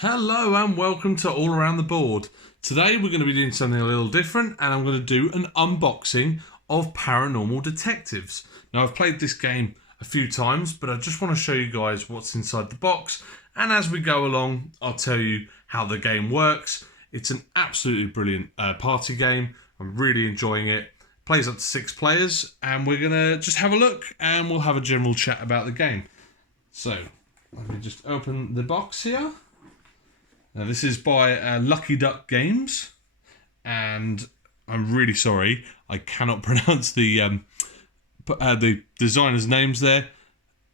Hello and welcome to All Around the Board. Today we're going to be doing something a little different and I'm going to do an unboxing of Paranormal Detectives. Now I've played this game a few times, but I just want to show you guys what's inside the box, and as we go along I'll tell you how the game works. It's an absolutely brilliant party game. I'm really enjoying it. Plays up to 6 players and we're going to just have a look and we'll have a general chat about the game. So let me just open the box here. Now this is by Lucky Duck Games, and I'm really sorry I cannot pronounce the designers' names there,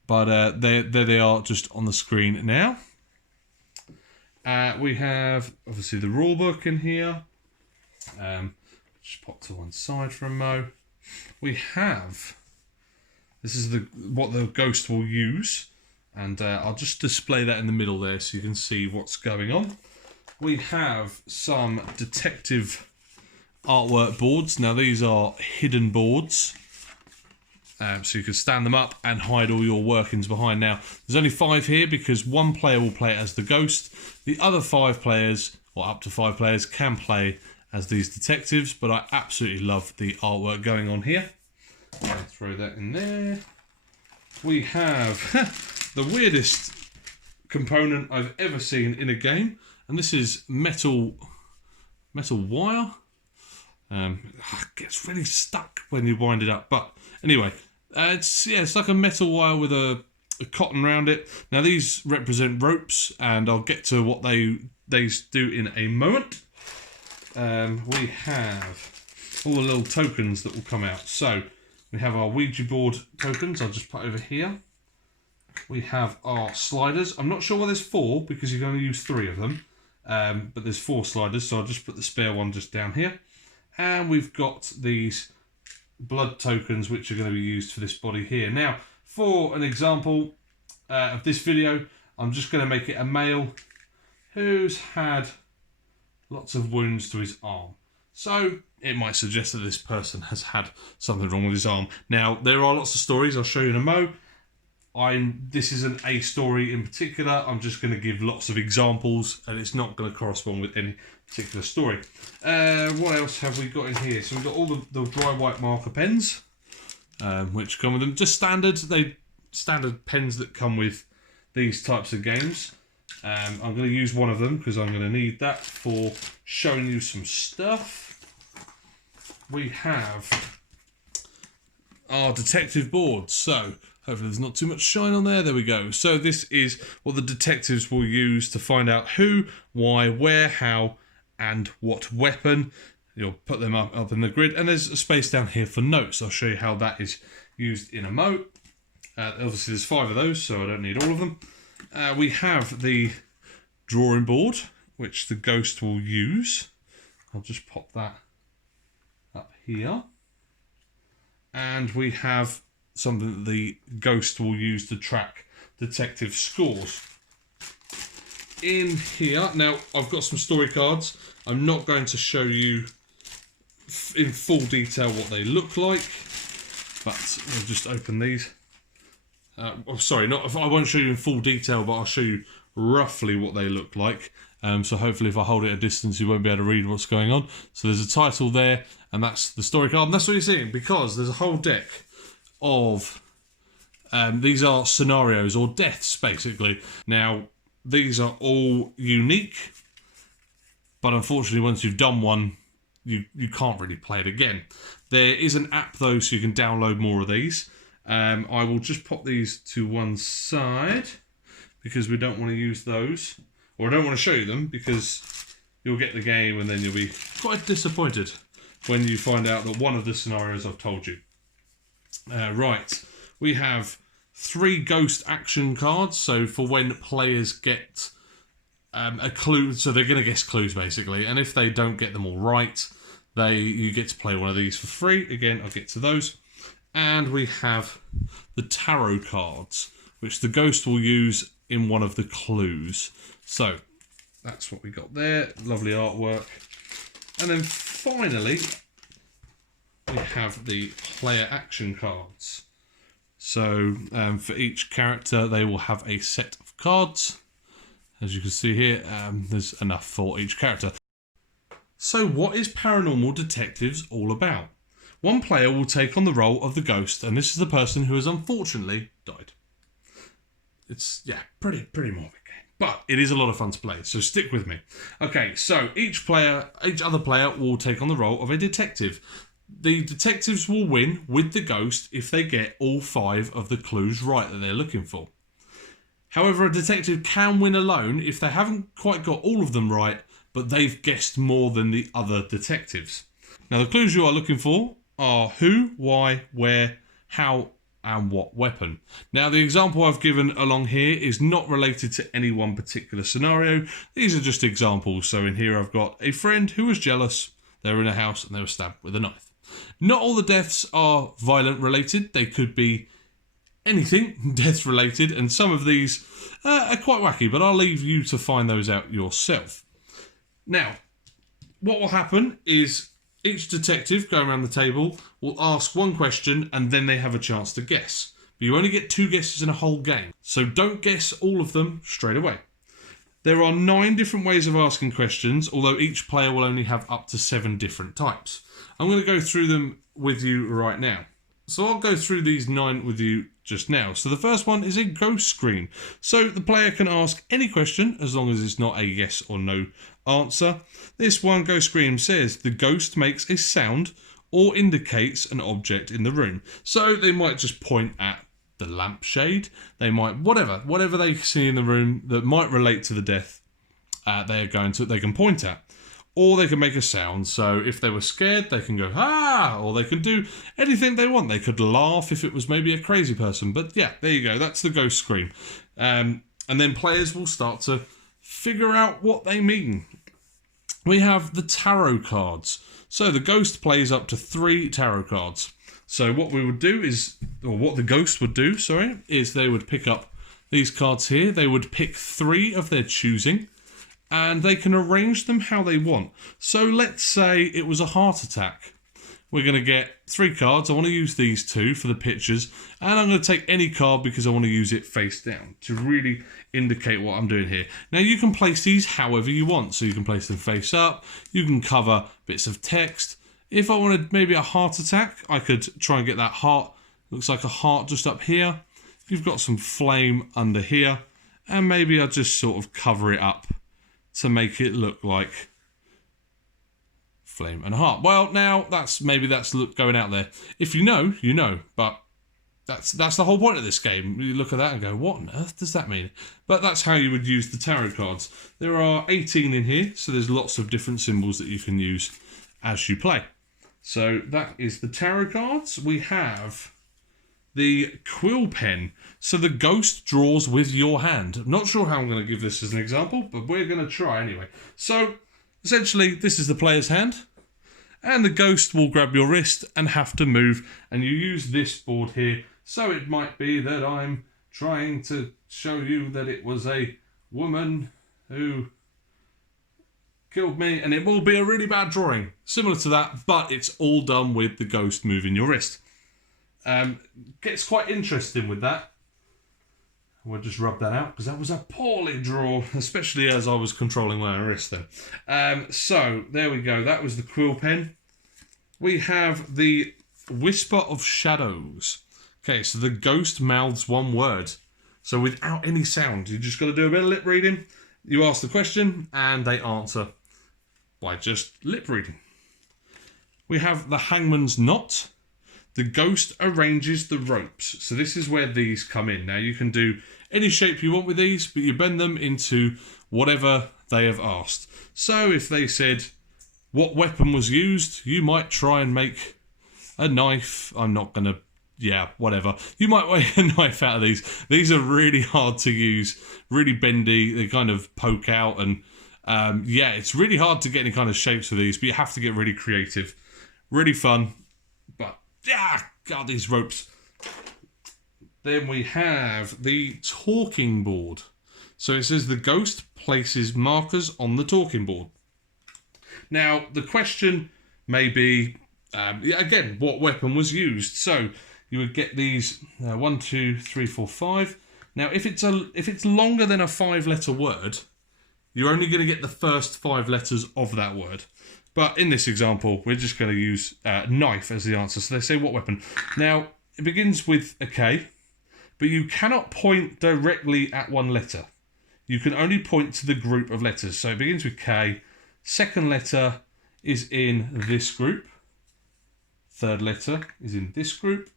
but there they are just on the screen now. We have obviously the rule book in here. Just pop to one side for a mo. We have, this is what the ghost will use. And I'll just display that in the middle there so you can see what's going on. We have some detective artwork boards. Now these are hidden boards. So you can stand them up and hide all your workings behind. Now there's only 5 here because one player will play as the ghost. The other 5 players, or up to 5 players, can play as these detectives. But I absolutely love the artwork going on here. I'll throw that in there. We have the weirdest component I've ever seen in a game, and this is metal wire. It gets really stuck when you wind it up, but anyway, it's like a metal wire with a cotton around it. Now these represent ropes, and I'll get to what they do in a moment. We have all the little tokens that will come out. So we have our Ouija board tokens. I'll just put over here. We have our sliders. I'm not sure what there's 4 because you can only use 3 of them. But there's 4 sliders, so I'll just put the spare one just down here. And we've got these blood tokens which are going to be used for this body here. Now, for an example of this video, I'm just going to make it a male who's had lots of wounds to his arm. So it might suggest that this person has had something wrong with his arm. Now, there are lots of stories I'll show you in a mo. This isn't a story in particular. I'm just going to give lots of examples, and it's not going to correspond with any particular story. What else have we got in here? So we've got all the dry white marker pens, which come with them. Just standard pens that come with these types of games. I'm going to use one of them because I'm going to need that for showing you some stuff. We have our detective boards. So hopefully there's not too much shine on there. There we go. So this is what the detectives will use to find out who, why, where, how, and what weapon. You'll put them up in the grid. And there's a space down here for notes. I'll show you how that is used in a mo. Obviously there's 5 of those, so I don't need all of them. We have the drawing board, which the ghost will use. I'll just pop that up here. And we have something that the ghost will use to track detective scores. In here, now I've got some story cards. I'm not going to show you in full detail what they look like, but we'll just open these. I won't show you in full detail, but I'll show you roughly what they look like. So hopefully if I hold it at a distance you won't be able to read what's going on. So there's a title there, and that's the story card, and that's what you're seeing, because there's a whole deck of these are scenarios or deaths basically. Now these are all unique, but unfortunately once you've done one you can't really play it again. There is an app though, so you can download more of these. I will just pop these to one side because we don't want to use those, or I don't want to show you them because you'll get the game and then you'll be quite disappointed when you find out that one of the scenarios I've told you. Right, we have 3 ghost action cards, so for when players get a clue, so they're going to guess clues basically, and if they don't get them all right, you get to play one of these for free. Again, I'll get to those. And we have the tarot cards, which the ghost will use in one of the clues. So that's what we got there. Lovely artwork. And then finally, we have the player action cards. So for each character, they will have a set of cards. As you can see here, there's enough for each character. So what is Paranormal Detectives all about? One player will take on the role of the ghost, and this is the person who has unfortunately died. It's, yeah, pretty morbid game. But it is a lot of fun to play, so stick with me. Okay, so each other player will take on the role of a detective. The detectives will win with the ghost if they get all 5 of the clues right that they're looking for. However, a detective can win alone if they haven't quite got all of them right, but they've guessed more than the other detectives. Now, the clues you are looking for are who, why, where, how, and what weapon. Now, the example I've given along here is not related to any one particular scenario. These are just examples. So in here I've got a friend who was jealous. They were in a house and they were stabbed with a knife. Not all the deaths are violent related. They could be anything death related, and some of these are quite wacky, but I'll leave you to find those out yourself. Now, what will happen is each detective going around the table will ask one question and then they have a chance to guess. But you only get 2 guesses in a whole game, so don't guess all of them straight away. There are 9 different ways of asking questions, although each player will only have up to 7 different types. I'm going to go through them with you right now. So I'll go through these 9 with you just now. So the first one is a ghost scream. So the player can ask any question as long as it's not a yes or no answer. This one, ghost scream, says the ghost makes a sound or indicates an object in the room. So they might just point at the lampshade. They might, whatever they see in the room that might relate to the death, they can point at. Or they can make a sound, so if they were scared, they can go, ah, or they can do anything they want. They could laugh if it was maybe a crazy person. But yeah, there you go, that's the ghost scream. And then players will start to figure out what they mean. We have the tarot cards. So the ghost plays up to 3 tarot cards. So what we would do is, or what the ghost would do, is they would pick up these cards here. They would pick 3 of their choosing, and they can arrange them how they want. So let's say it was a heart attack. We're going to get 3 cards. I want to use these 2 for the pictures, and I'm going to take any card because I want to use it face down to really indicate what I'm doing here. Now you can place these however you want. So you can place them face up, you can cover bits of text. If I wanted maybe a heart attack, I could try and get that heart. Looks like a heart just up here. You've got some flame under here, and maybe I'll just sort of cover it up to make it look like flame and a heart. Well, now that's going out there. If you know, you know. But that's the whole point of this game. You look at that and go, what on earth does that mean? But that's how you would use the tarot cards. There are 18 in here, so there's lots of different symbols that you can use as you play. So that is the tarot cards. We have the quill pen. So the ghost draws with your hand. I'm not sure how I'm going to give this as an example, but we're going to try anyway. So essentially, this is the player's hand, and the ghost will grab your wrist and have to move, and you use this board here. So it might be that I'm trying to show you that it was a woman who killed me, and it will be a really bad drawing, similar to that, but it's all done with the ghost moving your wrist. Gets quite interesting with that. We'll just rub that out because that was a poorly drawn, especially as I was controlling my own wrist then. So there we go. That was the quill pen. We have the whisper of shadows. Okay, so the ghost mouths one word. So without any sound, you just got to do a bit of lip reading. You ask the question and they answer by just lip reading. We have the hangman's knot. The ghost arranges the ropes. So this is where these come in. Now you can do any shape you want with these, but you bend them into whatever they have asked. So if they said what weapon was used, you might try and make a knife. I'm not going to, yeah, whatever. You might make a knife out of these. These are really hard to use, really bendy. They kind of poke out and yeah, it's really hard to get any kind of shapes with these, but you have to get really creative. Really fun, but yeah, God, these ropes. Then we have the talking board. So it says the ghost places markers on the talking board. Now, the question may be, again, what weapon was used? So you would get these 1, 2, 3, 4, 5. Now, if it's longer than a 5-letter word, you're only going to get the first 5 letters of that word. But in this example, we're just going to use knife as the answer. So they say, what weapon? Now, it begins with a K, but you cannot point directly at one letter. You can only point to the group of letters. So it begins with K. Second letter is in this group. Third letter is in this group.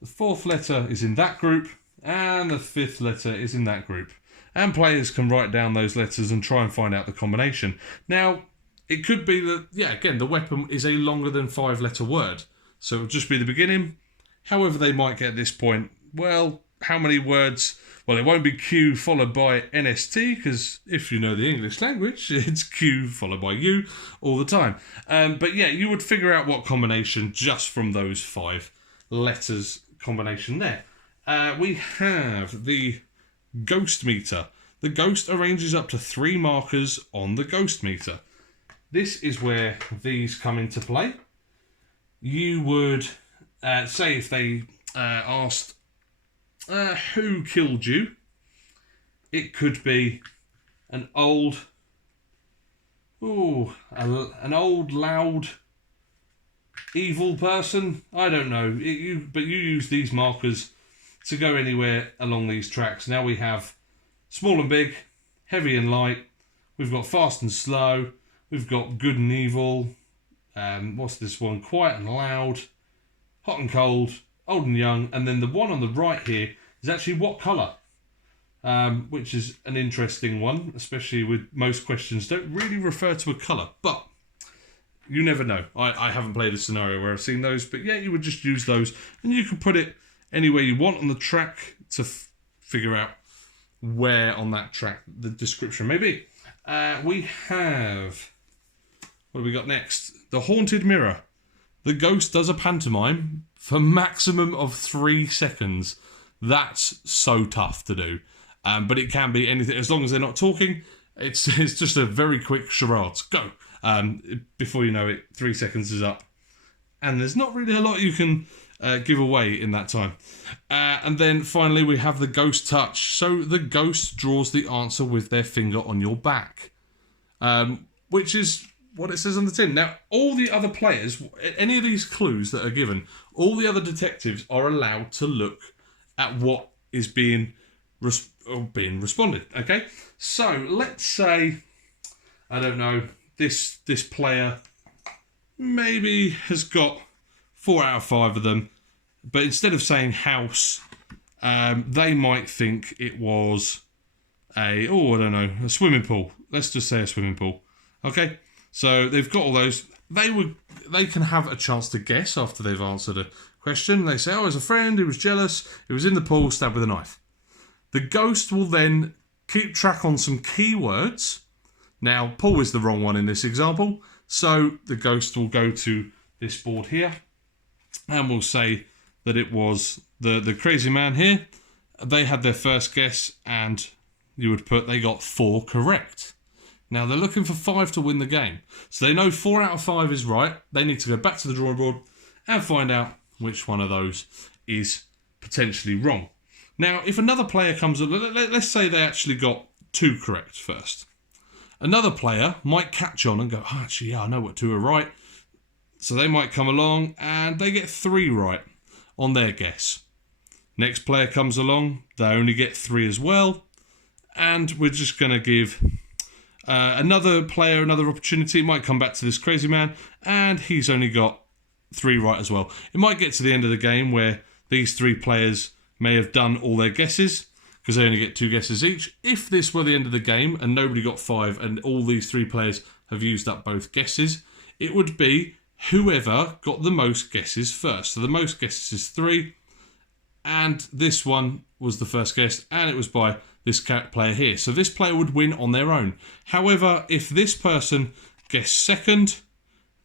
The fourth letter is in that group. And the fifth letter is in that group. And players can write down those letters and try and find out the combination. Now, it could be that, yeah, again, the weapon is a longer than 5-letter word. So it'll just be the beginning. However they might get this point, well, how many words? Well, it won't be Q followed by NST, because if you know the English language, it's Q followed by U all the time. But yeah, you would figure out what combination just from those 5 letters combination there. We have the ghost meter. The ghost arranges up to 3 markers on the ghost meter. This is where these come into play. You would say if they asked, who killed you? It could be an old, loud, evil person. I don't know. But you use these markers to go anywhere along these tracks. Now we have small and big, heavy and light. We've got fast and slow. We've got good and evil. What's this one? Quiet and loud. Hot and cold. Old and young. And then the one on the right here is actually what colour? Which is an interesting one, especially with most questions don't really refer to a colour. But you never know. I haven't played a scenario where I've seen those. But yeah, you would just use those. And you can put it anywhere you want on the track to figure out where on that track the description may be. We have... What have we got next? The Haunted Mirror. The ghost does a pantomime for maximum of 3 seconds. That's so tough to do. But it can be anything. As long as they're not talking, it's just a very quick charade. Go. Before you know it, 3 seconds is up. And there's not really a lot you can give away in that time. And then finally we have the ghost touch. So the ghost draws the answer with their finger on your back. Which is what it says on the tin. Now, all the other players, any of these clues that are given, all the other detectives are allowed to look at what is being responded. Okay? So, let's say, I don't know, this player maybe has got 4 out of 5 of them, but instead of saying house, they might think it was a swimming pool. Let's just say a swimming pool. Okay? So they've got all those. They can have a chance to guess after they've answered a question. They say, it was a friend, he was jealous, he was in the pool, stabbed with a knife. The ghost will then keep track on some keywords. Now, pool is the wrong one in this example. So the ghost will go to this board here and will say that it was the crazy man here. They had their first guess and you would put they got 4 correct. Now, they're looking for 5 to win the game. So they know 4 out of 5 is right. They need to go back to the drawing board and find out which one of those is potentially wrong. Now, if another player comes up, let's say they actually got 2 correct first. Another player might catch on and go, actually, yeah, I know what 2 are right. So they might come along and they get 3 right on their guess. Next player comes along, they only get 3 as well. And we're just going to give... another player, another opportunity. It might come back to this crazy man, and he's only got 3 right as well. It might get to the end of the game where these 3 players may have done all their guesses, because they only get 2 guesses each. If this were the end of the game and nobody got 5 and all these 3 players have used up both guesses, it would be whoever got the most guesses first. So the most guesses is 3, and this one was the first guess, and it was by this player here. So this player would win on their own. However, if this person guessed second,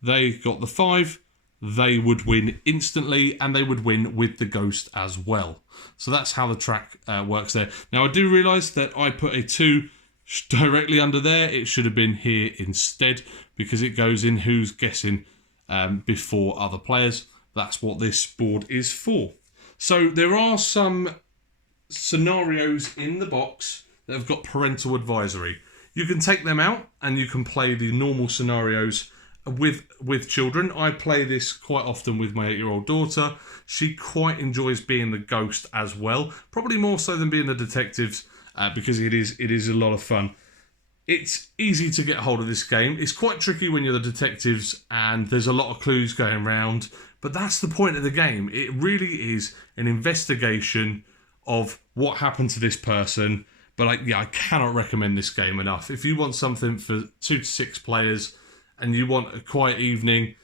they got the 5, they would win instantly, and they would win with the ghost as well. So that's how the track works there. Now, I do realise that I put a 2 directly under there. It should have been here instead, because it goes in who's guessing before other players. That's what this board is for. So there are some scenarios in the box that have got parental advisory. You can take them out and you can play the normal scenarios with children. I play this quite often with my 8-year-old daughter. She quite enjoys being the ghost as well, probably more so than being the detectives, because it is a lot of fun. It's easy to get hold of this game. It's quite tricky when you're the detectives and there's a lot of clues going around, but that's the point of the game. It really is an investigation of what happened to this person. But I cannot recommend this game enough. If you want something for 2 to 6 players and you want a quiet evening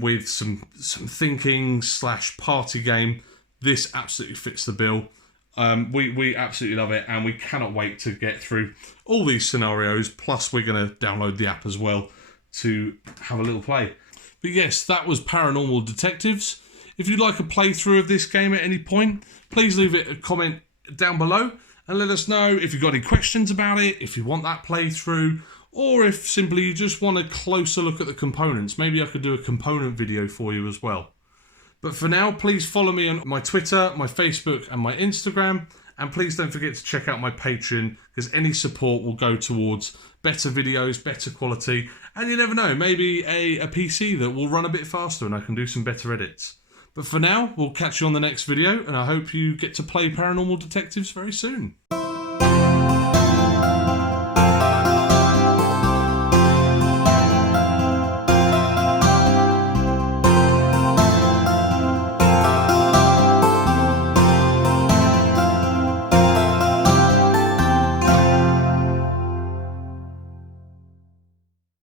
with some thinking / party game, this absolutely fits the bill. We absolutely love it, and we cannot wait to get through all these scenarios. Plus, we're going to download the app as well to have a little play. But yes, that was Paranormal Detectives. If you'd like a playthrough of this game at any point, please leave it a comment down below and let us know if you've got any questions about it, if you want that playthrough, or if simply you just want a closer look at the components. Maybe I could do a component video for you as well. But for now, please follow me on my Twitter, my Facebook and my Instagram. And please don't forget to check out my Patreon, because any support will go towards better videos, better quality, and you never know, maybe a PC that will run a bit faster and I can do some better edits. But for now, we'll catch you on the next video, and I hope you get to play Paranormal Detectives very soon.